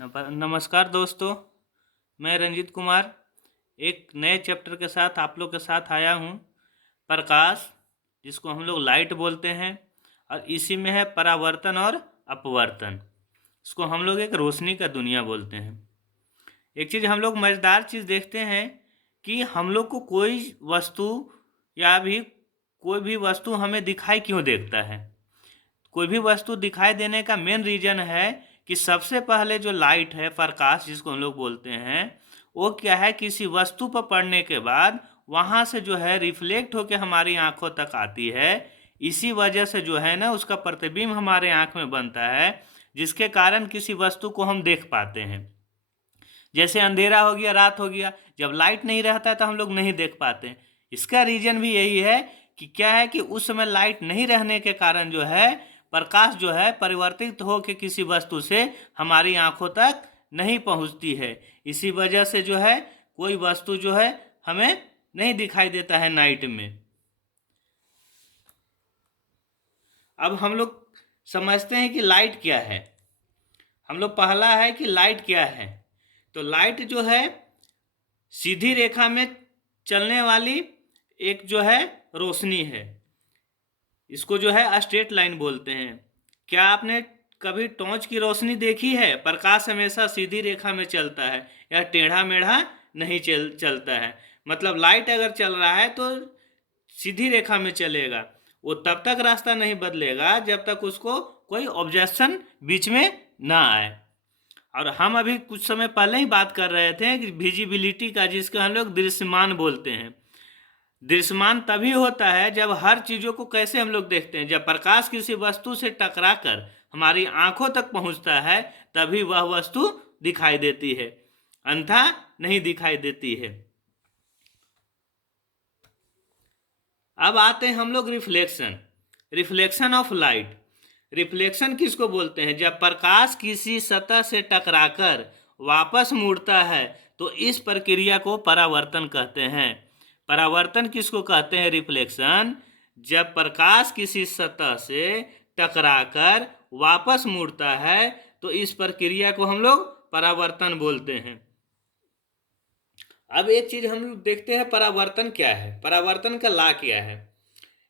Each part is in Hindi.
नमस्कार दोस्तों, मैं रंजीत कुमार एक नए चैप्टर के साथ आप लोग के साथ आया हूँ। प्रकाश, जिसको हम लोग लाइट बोलते हैं, और इसी में है परावर्तन और अपवर्तन। इसको हम लोग एक रोशनी का दुनिया बोलते हैं। एक चीज़ हम लोग मज़ेदार चीज़ देखते हैं कि हम लोग को कोई वस्तु या भी कोई भी वस्तु हमें दिखाई क्यों देता है। कोई भी वस्तु दिखाई देने का मेन रीज़न है कि सबसे पहले जो लाइट है, प्रकाश जिसको हम लोग बोलते हैं, वो क्या है, किसी वस्तु पर पड़ने के बाद वहाँ से जो है रिफ्लेक्ट होकर हमारी आंखों तक आती है। इसी वजह से जो है ना, उसका प्रतिबिंब हमारे आंख में बनता है, जिसके कारण किसी वस्तु को हम देख पाते हैं। जैसे अंधेरा हो गया, रात हो गया, जब लाइट नहीं रहता है तो हम लोग नहीं देख पाते। इसका रीज़न भी यही है कि क्या है कि उस समय लाइट नहीं रहने के कारण जो है प्रकाश जो है परिवर्तित होकर किसी वस्तु से हमारी आंखों तक नहीं पहुंचती है। इसी वजह से जो है कोई वस्तु जो है हमें नहीं दिखाई देता है नाइट में। अब हम लोग समझते हैं कि लाइट क्या है। हम लोग पहला है कि लाइट क्या है। तो लाइट जो है सीधी रेखा में चलने वाली एक जो है रोशनी है। इसको जो है स्ट्रेट लाइन बोलते हैं। क्या आपने कभी टॉर्च की रोशनी देखी है? प्रकाश हमेशा सीधी रेखा में चलता है, या टेढ़ा मेढ़ा नहीं चलता है। मतलब लाइट अगर चल रहा है तो सीधी रेखा में चलेगा। वो तब तक रास्ता नहीं बदलेगा जब तक उसको कोई ऑब्जेक्शन बीच में ना आए। और हम अभी कुछ समय पहले ही बात कर रहे थे कि विजिबिलिटी का, जिसको हम लोग दृश्यमान बोलते हैं। दृश्यमान तभी होता है जब हर चीज़ों को कैसे हम लोग देखते हैं, जब प्रकाश किसी वस्तु से टकराकर हमारी आंखों तक पहुंचता है तभी वह वस्तु दिखाई देती है, अन्यथा नहीं दिखाई देती है। अब आते हैं हम लोग रिफ्लेक्शन ऑफ लाइट। रिफ्लेक्शन किसको बोलते हैं? जब प्रकाश किसी सतह से टकराकर वापस मुड़ता है तो इस प्रक्रिया को परावर्तन कहते हैं। परावर्तन किसको कहते हैं? रिफ्लेक्शन। जब प्रकाश किसी सतह से टकराकर वापस मुड़ता है तो इस प्रक्रिया को हम लोग परावर्तन बोलते हैं। अब एक चीज हम लोग देखते हैं, परावर्तन क्या है, परावर्तन का ला क्या है।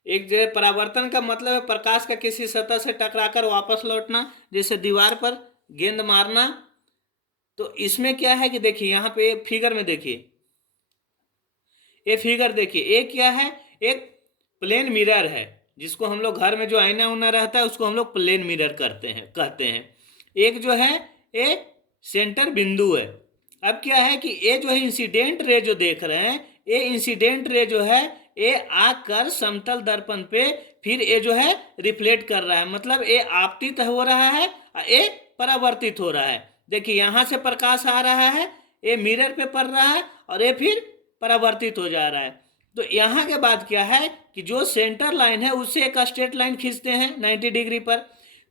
एक जो परावर्तन का मतलब है प्रकाश का किसी सतह से टकराकर वापस लौटना, जैसे दीवार पर गेंद मारना। तो इसमें क्या है कि देखिए यहाँ पे फिगर में देखिए, ये फिगर देखिए, एक क्या है, एक प्लेन मिरर है, जिसको हम लोग घर में जो आईना उना रहता है उसको हम लोग प्लेन मिरर कहते हैं। एक जो है ये सेंटर बिंदु है। अब क्या है कि ये जो है इंसिडेंट रे जो देख रहे हैं, ये इंसिडेंट रे जो है ये आकर समतल दर्पण पे फिर ये जो है रिफ्लेक्ट कर रहा है। मतलब ये आपतित हो रहा है और ये परावर्तित हो रहा है। देखिए यहाँ से प्रकाश आ रहा है, ये मिरर पे पड़ रहा है और ये फिर परावर्तित हो जा रहा है। तो यहाँ के बाद क्या है कि जो सेंटर लाइन है उससे एक स्ट्रेट लाइन खींचते हैं 90 डिग्री पर।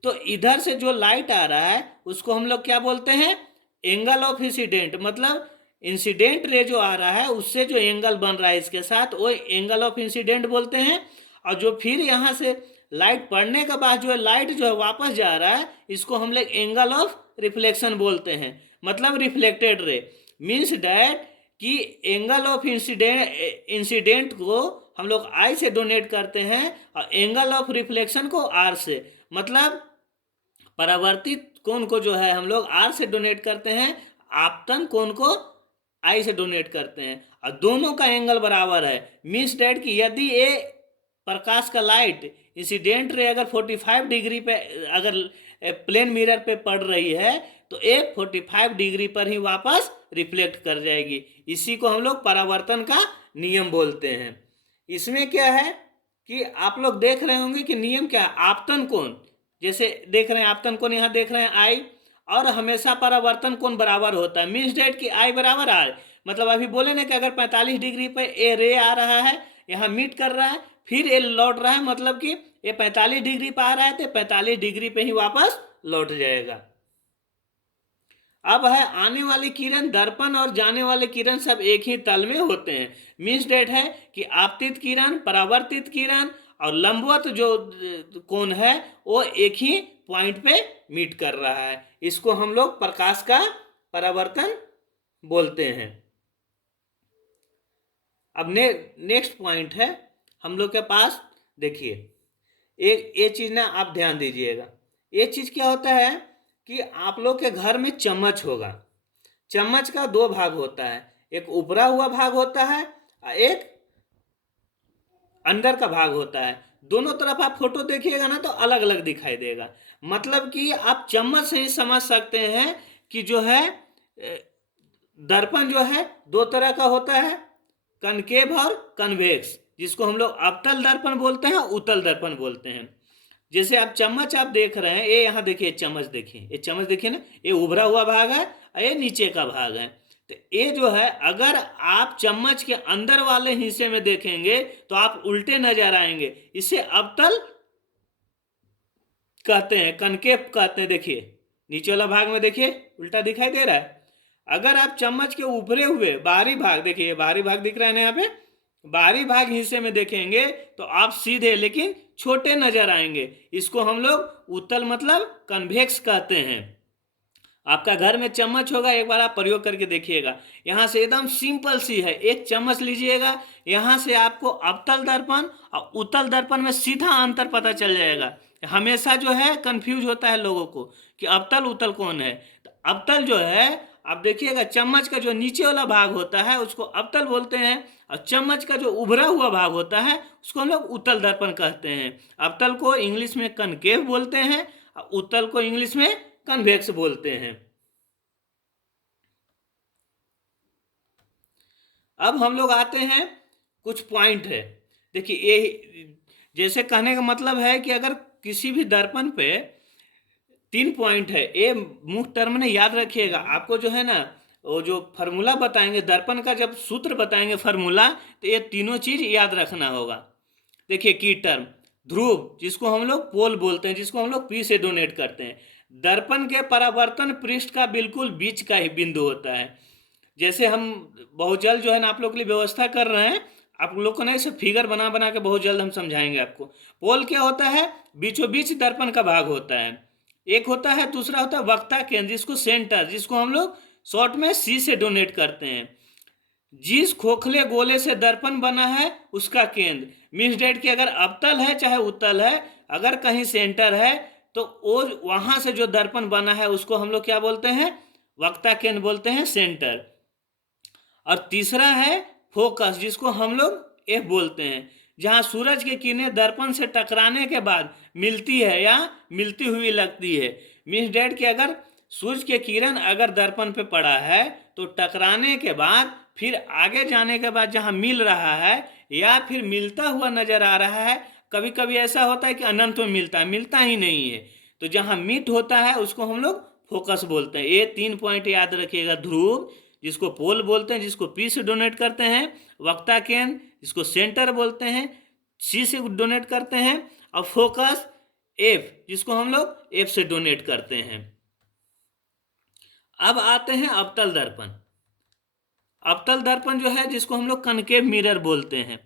तो इधर से जो लाइट आ रहा है उसको हम लोग क्या बोलते हैं? Angle of incident. मतलब इंसिडेंट रे जो आ रहा है उससे जो एंगल बन रहा है इसके साथ, वो एंगल ऑफ इंसिडेंट बोलते हैं। और जो फिर यहाँ से लाइट पड़ने के बाद जो है लाइट जो है वापस जा रहा है, इसको हम लोग एंगल ऑफ रिफ्लेक्शन बोलते हैं। मतलब रिफ्लेक्टेड रे मीन्स डैट कि एंगल ऑफ इंसिडेंट को हम लोग आई से डोनेट करते हैं और एंगल ऑफ रिफ्लेक्शन को आर से। मतलब परावर्तित कोण को जो है हम लोग आर से डोनेट करते हैं, आपतन कोण को आई से डोनेट करते हैं, और दोनों का एंगल बराबर है। मीन्स डैट कि यदि ये प्रकाश का लाइट इंसिडेंट रे अगर 45 डिग्री पे अगर प्लेन मिरर पे पड़ रही है तो ये 45 डिग्री पर ही वापस रिफ्लेक्ट कर जाएगी। इसी को हम लोग परावर्तन का नियम बोलते हैं। इसमें क्या है कि आप लोग देख रहे होंगे कि नियम क्या है, आपतन कोण जैसे देख रहे हैं, आपतन कोण यहाँ देख रहे हैं आई, और हमेशा परावर्तन कोण बराबर होता है। मीन्स डेट कि आई बराबर आर। मतलब अभी बोले ना कि अगर 45 डिग्री पे ए रे आ रहा है, यहाँ मीट कर रहा है, फिर ये लौट रहा है, मतलब कि ये 45 डिग्री पे आ रहा है तो 45 डिग्री पे ही वापस लौट जाएगा। अब है आने वाली किरण, दर्पण और जाने वाले किरण सब एक ही तल में होते हैं। मीन्स डेट है कि आपतित किरण, परावर्तित किरण और लंबवत जो कोण है वो एक ही पॉइंट पे मीट कर रहा है। इसको हम लोग प्रकाश का परावर्तन बोलते हैं। अब नेक्स्ट पॉइंट है हम लोग के पास, देखिए एक ये चीज ना आप ध्यान दीजिएगा। ये चीज क्या होता है कि आप लोग के घर में चम्मच होगा। चम्मच का दो भाग होता है, एक ऊपरा हुआ भाग होता है और एक अंदर का भाग होता है। दोनों तरफ आप फोटो देखिएगा ना तो अलग अलग दिखाई देगा। मतलब कि आप चम्मच से ही समझ सकते हैं कि जो है दर्पण जो है दो तरह का होता है, कनकेव और कन्वेक्स, जिसको हम लोग अवतल दर्पण बोलते हैं, उत्तल दर्पण बोलते हैं। जैसे आप चम्मच आप देख रहे हैं, ये यहाँ देखिए चम्मच, देखिए ये चम्मच देखिए ना, ये उभरा हुआ भाग है और ये नीचे का भाग है। तो ये जो है अगर आप चम्मच के अंदर वाले हिस्से में देखेंगे तो आप उल्टे नजर आएंगे। इसे अवतल कहते हैं, कनकेव कहते हैं। देखिए नीचे वाला भाग में देखिए उल्टा दिखाई दे रहा है। अगर आप चम्मच के उभरे हुए बाहरी भाग, देखिए बाहरी भाग दिख रहा है ना यहाँ पे, बाहरी भाग हिस्से में देखेंगे तो आप सीधे लेकिन छोटे नजर आएंगे। इसको हम लोग उत्तल मतलब कन्वेक्स कहते हैं। आपका घर में चम्मच होगा, एक बार आप प्रयोग करके देखिएगा। यहाँ से एकदम सिंपल सी है, एक चम्मच लीजिएगा, यहाँ से आपको अवतल दर्पण और उत्तल दर्पण में सीधा अंतर पता चल जाएगा। हमेशा जो है कंफ्यूज होता है लोगों को कि अवतल उत्तल कौन है। तो अवतल जो है आप देखिएगा, चम्मच का जो नीचे वाला भाग होता है उसको अवतल बोलते हैं, और चम्मच का जो उभरा हुआ भाग होता है उसको हम लोग उत्तल दर्पण कहते हैं। अवतल को इंग्लिश में कनकेव बोलते हैं और उत्तल को इंग्लिश में कन्वेक्स बोलते हैं। अब हम लोग आते हैं, कुछ पॉइंट है। देखिए ये जैसे कहने का मतलब है कि अगर किसी भी दर्पण पे 3 पॉइंट है, ये मुख्य टर्म ने याद रखिएगा। आपको जो है ना वो जो फार्मूला बताएंगे दर्पण का, जब सूत्र बताएंगे फार्मूला, तो ये तीनों चीज याद रखना होगा। देखिए की टर्म ध्रुव, जिसको हम लोग पोल बोलते हैं, जिसको हम लोग पी से डोनेट करते हैं। दर्पण के परावर्तन पृष्ठ का बिल्कुल बीच का ही बिंदु होता है। जैसे हम बहुत जल्द जो है ना आप लोग के लिए व्यवस्था कर रहे हैं, आप लोग को ना इसे फिगर बना बना के बहुत जल्द हम समझाएंगे आपको। पोल क्या होता है, बीचों बीच दर्पण का भाग होता है। एक होता है, दूसरा होता है वक्ता केंद्र, जिसको सेंटर, जिसको हम लोग शॉर्ट में सी से डोनेट करते हैं। जिस खोखले गोले से दर्पण बना है उसका केंद्र, मीन्स डेट कि अगर अवतल है चाहे उत्तल है, अगर कहीं सेंटर है तो वो वहां से जो दर्पण बना है उसको हम लोग क्या बोलते हैं, वक्ता केंद्र बोलते हैं, सेंटर। और तीसरा है फोकस, जिसको हम लोग एफ बोलते हैं, जहां सूरज की किरणें दर्पण से टकराने के बाद मिलती है या मिलती हुई लगती है। मीन्स डेट कि अगर सूरज की किरण अगर दर्पण पे पड़ा है तो टकराने के बाद फिर आगे जाने के बाद जहां मिल रहा है या फिर मिलता हुआ नजर आ रहा है। कभी कभी ऐसा होता है कि अनंत में मिलता है, मिलता ही नहीं है। तो जहां मीट होता है उसको हम लोग फोकस बोलते हैं। ये 3 पॉइंट याद रखिएगा, ध्रुव जिसको पोल बोलते हैं, जिसको पी से डोनेट करते हैं, वक्ता केंद्र जिसको सेंटर बोलते हैं, सी से डोनेट करते हैं, और फोकस एफ जिसको हम लोग एफ से डोनेट करते हैं। अब आते हैं अवतल दर्पण। अवतल दर्पण जो है जिसको हम लोग कनकेव मिरर बोलते हैं।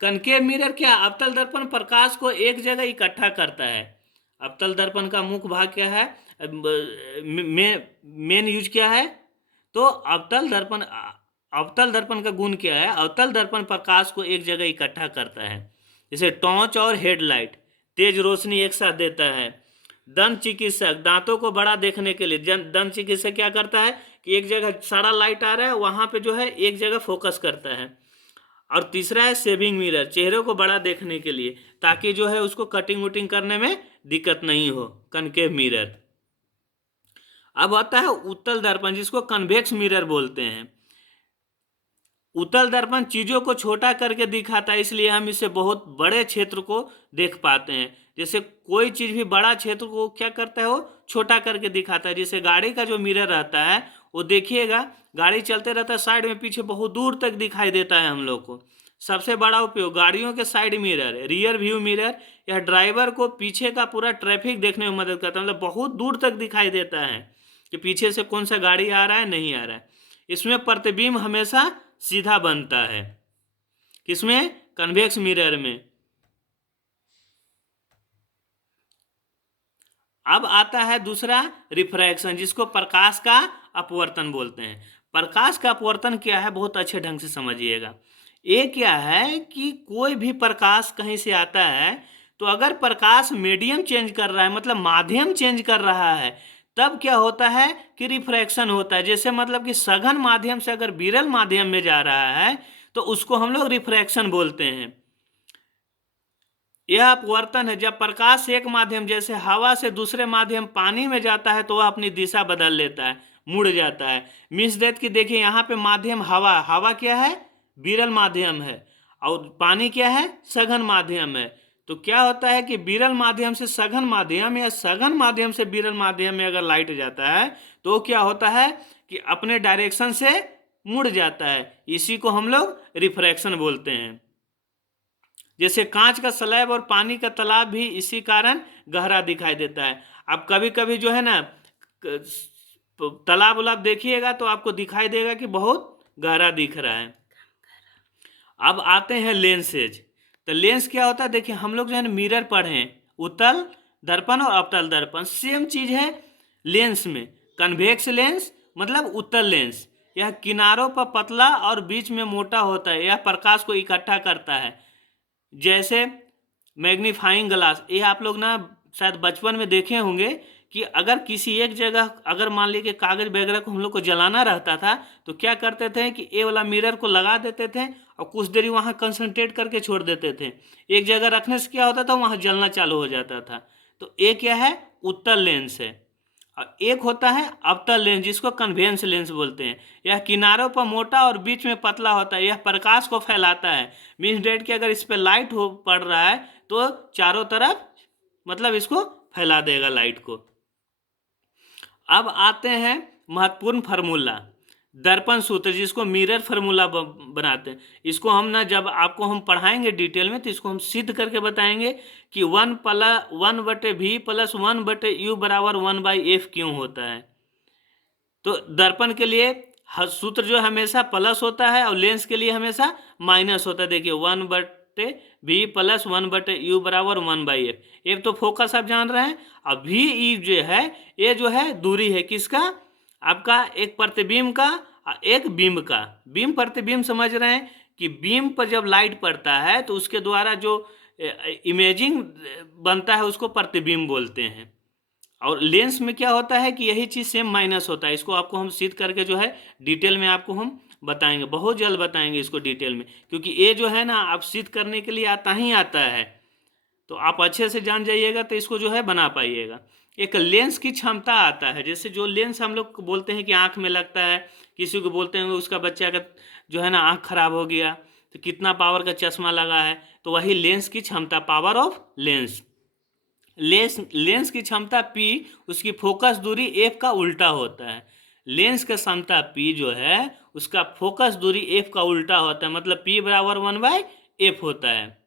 कनकेव मिरर क्या, अवतल दर्पण प्रकाश को एक जगह इकट्ठा करता है। अवतल दर्पण का मुख्य भाग क्या है, मेन यूज क्या है, तो अवतल दर्पण का गुण क्या है, अवतल दर्पण प्रकाश को एक जगह इकट्ठा करता है। जैसे टॉर्च और हेडलाइट तेज रोशनी एक साथ देता है। दंत चिकित्सक दांतों को बड़ा देखने के लिए, दंत चिकित्सक क्या करता है कि एक जगह सारा लाइट आ रहा है, वहां पे जो है एक जगह फोकस करता है। और तीसरा है सेविंग मिरर, चेहरे को बड़ा देखने के लिए, ताकि जो है उसको कटिंग वटिंग करने में दिक्कत नहीं हो, कनकेव मिरर। अब आता है उत्तल दर्पण, जिसको कन्वेक्स मिरर बोलते हैं। उत्तल दर्पण चीजों को छोटा करके दिखाता है, इसलिए हम इससे बहुत बड़े क्षेत्र को देख पाते हैं। जैसे कोई चीज भी बड़ा क्षेत्र को क्या करता है, वो छोटा करके दिखाता है। जैसे गाड़ी का जो मिरर रहता है वो देखिएगा, गाड़ी चलते रहता है, साइड में पीछे बहुत दूर तक दिखाई देता है हम लोग को। सबसे बड़ा उपयोग गाड़ियों के side mirror, rear view mirror, या ड्राइवर को पीछे का पूरा ट्रैफिक देखने में मदद करता है। मतलब बहुत दूर तक दिखाई देता है कि पीछे से कौन सा गाड़ी आ रहा है, नहीं आ रहा है। इसमें प्रतिबिंब हमेशा सीधा बनता है, किसमें, कन्वेक्स मिरर में। अब आता है दूसरा रिफ्रैक्शन, जिसको प्रकाश का अपवर्तन बोलते हैं। प्रकाश का अपवर्तन क्या है, बहुत अच्छे ढंग से समझिएगा। ये क्या है कि कोई भी प्रकाश कहीं से आता है, तो अगर प्रकाश मीडियम चेंज कर रहा है, मतलब माध्यम चेंज कर रहा है, तब क्या होता है कि रिफ्रैक्शन होता है। जैसे मतलब कि सघन माध्यम से अगर विरल माध्यम में जा रहा है, तो उसको हम लोग रिफ्रैक्शन बोलते हैं। यह अपवर्तन है जब प्रकाश एक माध्यम जैसे हवा से दूसरे माध्यम पानी में जाता है, तो वह अपनी दिशा बदल लेता है, मुड़ जाता है। मीन्स दैट कि देखिए यहाँ पे माध्यम हवा, हवा क्या है, विरल माध्यम है, और पानी क्या है, सघन माध्यम है। तो क्या होता है कि विरल माध्यम से सघन माध्यम या सघन माध्यम से विरल माध्यम में अगर लाइट जाता है, तो क्या होता है कि अपने डायरेक्शन से मुड़ जाता है। इसी को हम लोग रिफ्रैक्शन बोलते हैं। जैसे कांच का स्लैब और पानी का तालाब भी इसी कारण गहरा दिखाई देता है। अब कभी कभी जो है ना, तालाब उलाब देखिएगा तो आपको दिखाई देगा कि बहुत गहरा दिख रहा है। अब आते हैं लेंसेज। तो लेंस क्या होता है, देखिए हम लोग जो है ना मिरर पढ़े हैं, उत्तल दर्पण और अवतल दर्पण, सेम चीज है लेंस में। कन्वेक्स लेंस मतलब उत्तल लेंस, यह किनारों पर पतला और बीच में मोटा होता है, यह प्रकाश को इकट्ठा करता है। जैसे मैग्नीफाइंग ग्लास, ये आप लोग ना शायद बचपन में देखे होंगे कि अगर किसी एक जगह, अगर मान लीजिए कागज वगैरह को हम लोग को जलाना रहता था, तो क्या करते थे कि ये वाला मिरर को लगा देते थे और कुछ देरी वहाँ कंसंट्रेट करके छोड़ देते थे। एक जगह रखने से क्या होता था, वहाँ जलना चालू हो जाता था। तो ये क्या है, उत्तल लेंस है। और एक होता है अवतल लेंस, जिसको कन्वेंस लेंस बोलते हैं। यह किनारों पर मोटा और बीच में पतला होता है, यह प्रकाश को फैलाता है। मीन्स डेट कि अगर इस पर लाइट हो पड़ रहा है, तो चारों तरफ मतलब इसको फैला देगा लाइट को। अब आते हैं महत्वपूर्ण फार्मूला, दर्पण सूत्र, जिसको मिरर फार्मूला बनाते हैं। इसको हम ना जब आपको हम पढ़ाएंगे डिटेल में, तो इसको हम सिद्ध करके बताएंगे कि 1/V+1/U बराबर 1/F क्यों होता है। तो दर्पण के लिए सूत्र जो हमेशा प्लस होता है, और लेंस के लिए हमेशा माइनस होता है। देखिए 1/V+1/U बराबर 1/F। एफ तो फोकस आप जान रहे हैं। अब VE जो है, ये जो है दूरी है किसका, आपका एक प्रतिबिंब का और एक बिंब का। बिंब प्रतिबिंब समझ रहे हैं कि बिंब पर जब लाइट पड़ता है, तो उसके द्वारा जो इमेजिंग बनता है उसको प्रतिबिंब बोलते हैं। और लेंस में क्या होता है कि यही चीज़ सेम माइनस होता है। इसको आपको हम सिद्ध करके जो है डिटेल में आपको हम बताएंगे, बहुत जल्द बताएंगे इसको डिटेल में, क्योंकि ये जो है ना आप सिद्ध करने के लिए आता ही आता है। तो आप अच्छे से जान जाइएगा तो इसको जो है बना पाइएगा। एक लेंस की क्षमता आता है, जैसे जो लेंस हम लोग बोलते हैं कि आँख में लगता है, किसी को बोलते हैं उसका बच्चा का जो है ना आँख खराब हो गया, तो कितना पावर का चश्मा लगा है, तो वही लेंस की क्षमता, पावर ऑफ लेंस। लेंस की क्षमता P, उसकी फोकस दूरी F का उल्टा होता है। लेंस का क्षमता P जो है, उसका फोकस दूरी F का उल्टा होता है, मतलब P बराबर 1/F होता है।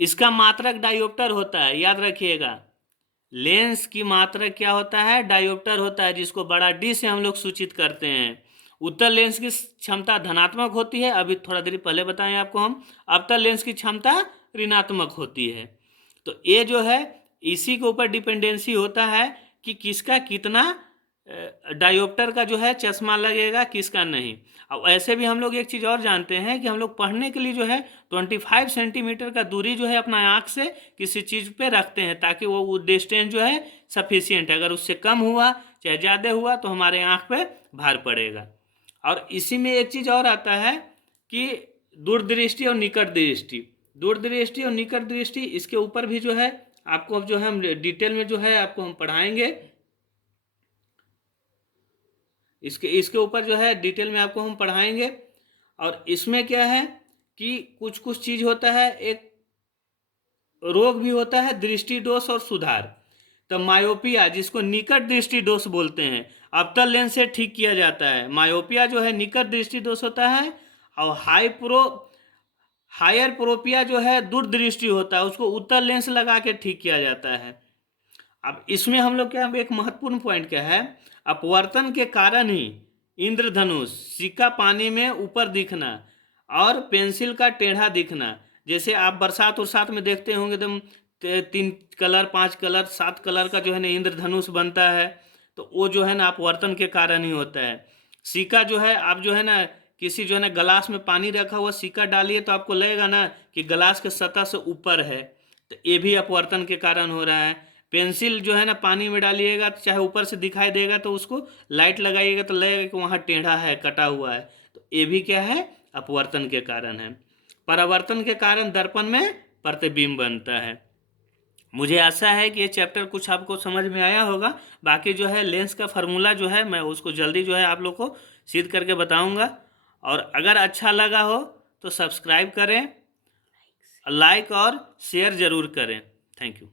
इसका मात्रक डायोप्टर होता है, याद रखिएगा। लेंस की मात्रक क्या होता है, डायोप्टर होता है, जिसको बड़ा D से हम लोग सूचित करते हैं। उत्तल लेंस की क्षमता धनात्मक होती है, अभी थोड़ा देर पहले बताएं आपको हम। अवतल लेंस की क्षमता ऋणात्मक होती है। तो ये जो है इसी के ऊपर डिपेंडेंसी होता है कि किसका कितना डायोप्टर का जो है चश्मा लगेगा, किसका नहीं। अब ऐसे भी हम लोग एक चीज़ और जानते हैं कि हम लोग पढ़ने के लिए जो है 25 सेंटीमीटर का दूरी जो है अपना आँख से किसी चीज़ पे रखते हैं, ताकि वो डिस्टेंस जो है सफिशियंट है। अगर उससे कम हुआ चाहे ज़्यादा हुआ, तो हमारे आँख पे भार पड़ेगा। और इसी में एक चीज़ और आता है कि दूरदृष्टि और निकट दृष्टि। दूरदृष्टि और निकट दृष्टि, इसके ऊपर भी जो है आपको अब जो है हम डिटेल में जो है आपको हम पढ़ाएंगे। इसके ऊपर जो है डिटेल में आपको हम पढ़ाएंगे। और इसमें क्या है कि कुछ कुछ चीज़ होता है, एक रोग भी होता है, दृष्टि दोष और सुधार। तो मायोपिया, जिसको निकट दृष्टि दोष बोलते हैं, अवतल लेंस से ठीक किया जाता है। मायोपिया जो है निकट दृष्टि दोष होता है। और हायर प्रोपिया जो है दूरदृष्टि होता है, उसको उत्तल लेंस लगा के ठीक किया जाता है। अब इसमें हम लोग क्या, एक महत्वपूर्ण पॉइंट क्या है, अपवर्तन के कारण ही इंद्रधनुष, सिक्का पानी में ऊपर दिखना और पेंसिल का टेढ़ा दिखना, जैसे आप बरसात उरसात में देखते होंगे एकदम 3 कलर, 5 कलर, 7 कलर का जो है ना इंद्रधनुष बनता है, तो वो जो है ना अपवर्तन के कारण ही होता है। सिक्का जो है, आप जो है ना किसी जो है ना गिलास में पानी रखा हुआ सिक्का डालिए तो आपको लगेगा ना कि गिलास के सतह से ऊपर है, तो ये भी अपवर्तन के कारण हो रहा है। पेंसिल जो है ना पानी में डालिएगा तो चाहे ऊपर से दिखाई देगा, तो उसको लाइट लगाइएगा तो लगेगा कि वहाँ टेढ़ा है, कटा हुआ है, तो ये भी क्या है, अपवर्तन के कारण है। परावर्तन के कारण दर्पण में प्रतिबिंब बनता है। मुझे आशा है कि ये चैप्टर कुछ आपको समझ में आया होगा। बाकी जो है लेंस का फार्मूला जो है मैं उसको जल्दी जो है आप लोग को सिद्ध करके बताऊंगा। और अगर अच्छा लगा हो तो सब्सक्राइब करें, लाइक और शेयर ज़रूर करें। Thank you.